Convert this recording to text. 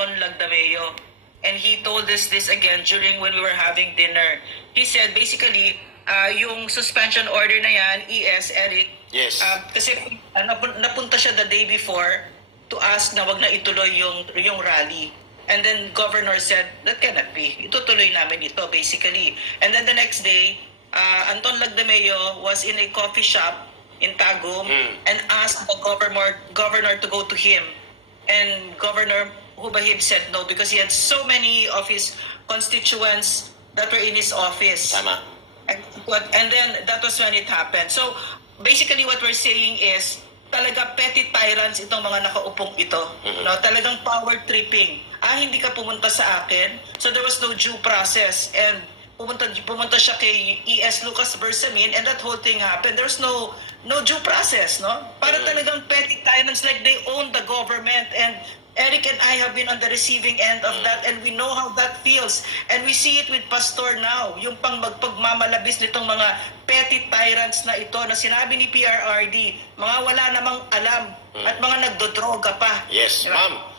Anton Lagdameo. And he told us this again during when we were having dinner. He said basically, yung suspension order na yan, Eric, yes. Kasi napunta siya the day before to ask na wag na ituloy yung rally. And then governor said, that cannot be. Itutuloy namin ito, basically. And then the next day, Anton Lagdameo was in a coffee shop in Tagum and asked the governor to go to him. And Governor Hubahib said no because he had so many of his constituents that were in his office. Tama. And then that was when it happened. So basically what we're saying is talaga petty tyrants itong mga nakaupong ito. No, talagang power tripping. Hindi ka pumunta sa akin. So there was no due process and pumunta siya kay E.S. Lucas Bersamin and that whole thing happened. There was no due process, no? Para talagang petty tyrants like they own the government and Eric and I have been on the receiving end of that and we know how that feels. And we see it with Pastor now, yung pagmamalabis nitong mga petty tyrants na ito na sinabi ni PRRD, mga wala namang alam at mga nagdodroga pa. Yes, diba? ma'am.